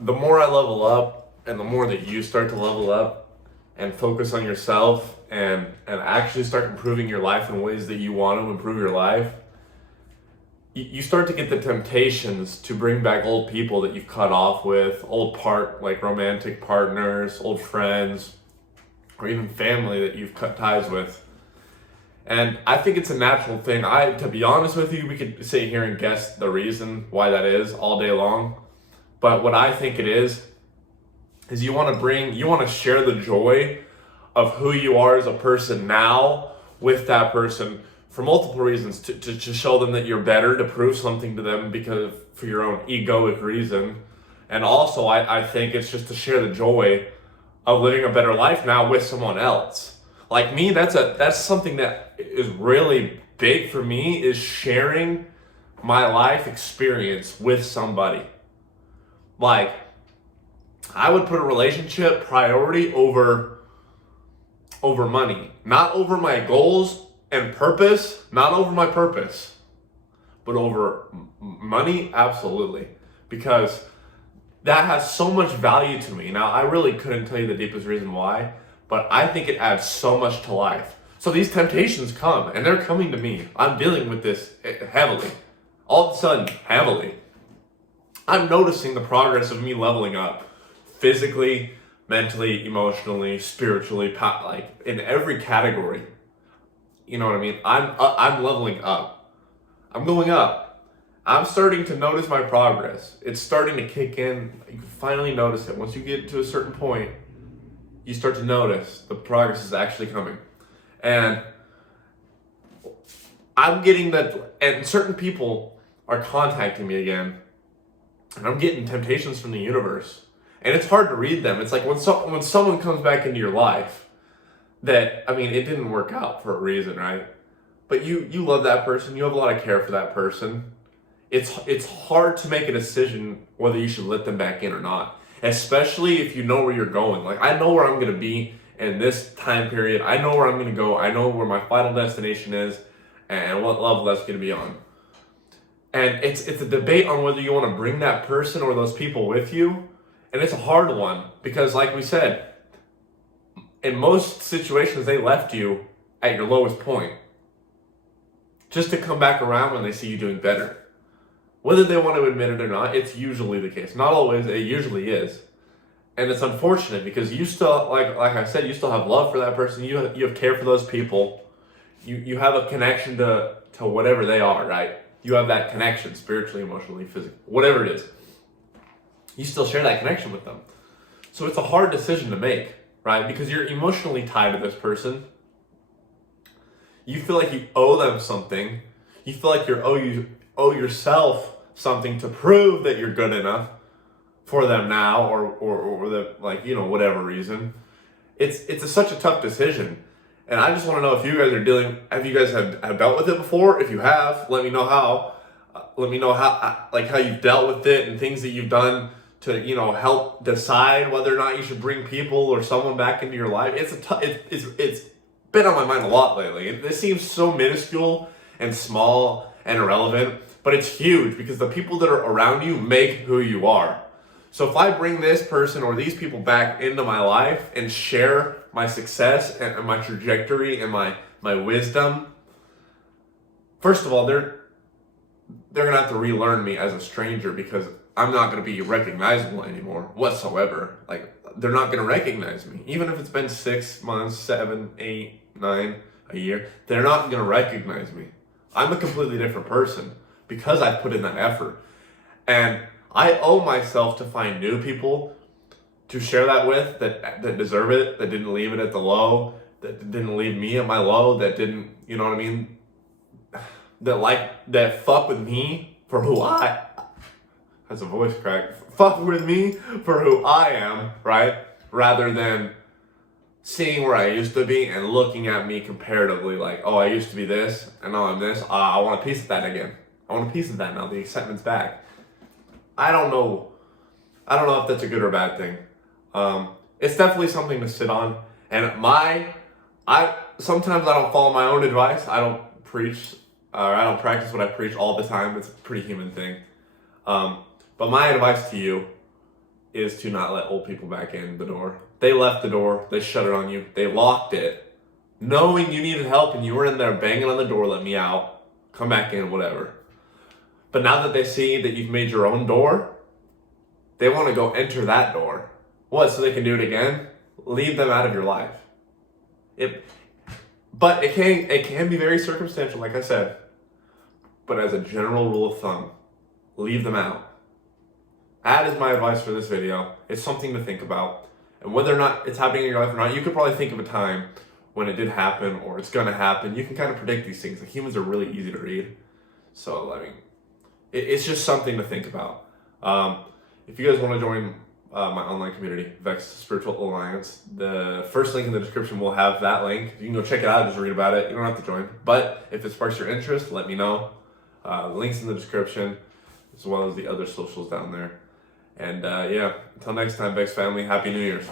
the more I level up and the more that you start to level up and focus on yourself and actually start improving your life in ways that you want to improve your life, you start to get the temptations to bring back old people that you've cut off with, like romantic partners, old friends, or even family that you've cut ties with. And I think it's a natural thing. To be honest with you, we could sit here and guess the reason why that is all day long. But what I think it is you want to share the joy of who you are as a person now with that person for multiple reasons, to show them that you're better, to prove something to them because for your own egoic reason. And also I think it's just to share the joy of living a better life now with someone else. Like me, that's something that is really big for me, is sharing my life experience with somebody. Like, I would put a relationship priority over money. Not over my goals and purpose, not over my purpose, but over money, absolutely. Because that has so much value to me. Now, I really couldn't tell you the deepest reason why, but I think it adds so much to life. So these temptations come, and they're coming to me. I'm dealing with this heavily. All of a sudden, heavily. I'm noticing the progress of me leveling up. Physically, mentally, emotionally, spiritually, like in every category. You know what I mean? I'm leveling up. I'm going up. I'm starting to notice my progress. It's starting to kick in. You can finally notice it. Once you get to a certain point, you start to notice the progress is actually coming. And I'm getting that, and certain people are contacting me again, and I'm getting temptations from the universe. And it's hard to read them. It's like when someone comes back into your life that, I mean, it didn't work out for a reason, right? But you love that person. You have a lot of care for that person. It's hard to make a decision whether you should let them back in or not, especially if you know where you're going. Like, I know where I'm going to be in this time period. I know where I'm going to go. I know where my final destination is and what level that's going to be on. And it's a debate on whether you want to bring that person or those people with you. And it's a hard one because, like we said, in most situations, they left you at your lowest point just to come back around when they see you doing better. Whether they want to admit it or not, it's usually the case. Not always, it usually is. And it's unfortunate because you still, like I said, you still have love for that person. You have care for those people. You have a connection to whatever they are, right? You have that connection spiritually, emotionally, physically, whatever it is. You still share that connection with them. So it's a hard decision to make, right? Because you're emotionally tied to this person. You feel like you owe them something. You feel like you owe yourself something to prove that you're good enough for them now, or the, like, you know, whatever reason. It's such a tough decision. And I just want to know if you guys have you guys have dealt with it before? If you have, let me know how. Let me know how you've dealt with it and things that you've done to, you know, help decide whether or not you should bring people or someone back into your life. It's been on my mind a lot lately. It seems so minuscule and small and irrelevant, but it's huge because the people that are around you make who you are. So if I bring this person or these people back into my life and share my success and my trajectory and my wisdom, first of all, they're gonna have to relearn me as a stranger because I'm not gonna be recognizable anymore whatsoever. Like, they're not gonna recognize me. Even if it's been 6 months, 7, 8, 9, a year, they're not gonna recognize me. I'm a completely different person because I put in that effort. And I owe myself to find new people to share that with that deserve it, that didn't leave it at the low, that didn't leave me at my low, that didn't, you know what I mean? That fuck with me for who that's a voice crack. Fuck with me for who I am, right? Rather than seeing where I used to be and looking at me comparatively like, oh, I used to be this and now I'm this. I want a piece of that again. I want a piece of that now. The excitement's back. I don't know if that's a good or bad thing. It's definitely something to sit on. And sometimes I don't follow my own advice. I don't preach, or I don't practice what I preach all the time. It's a pretty human thing. But my advice to you is to not let old people back in the door. They left the door, they shut it on you, they locked it, knowing you needed help and you were in there banging on the door, let me out, come back in, whatever. But now that they see that you've made your own door, they want to go enter that door. What, so they can do it again? Leave them out of your life. But it can be very circumstantial, like I said. But as a general rule of thumb, leave them out. That is my advice for this video. It's something to think about. And whether or not it's happening in your life or not, you could probably think of a time when it did happen or it's going to happen. You can kind of predict these things. Like, humans are really easy to read. So, I mean, it's just something to think about. If you guys want to join my online community, VEXED Spiritual Alliance, the first link in the description will have that link. You can go check it out, just read about it. You don't have to join. But if it sparks your interest, let me know. The link's in the description, as well as the other socials down there. And yeah, until next time, VEXED family, Happy New Year's.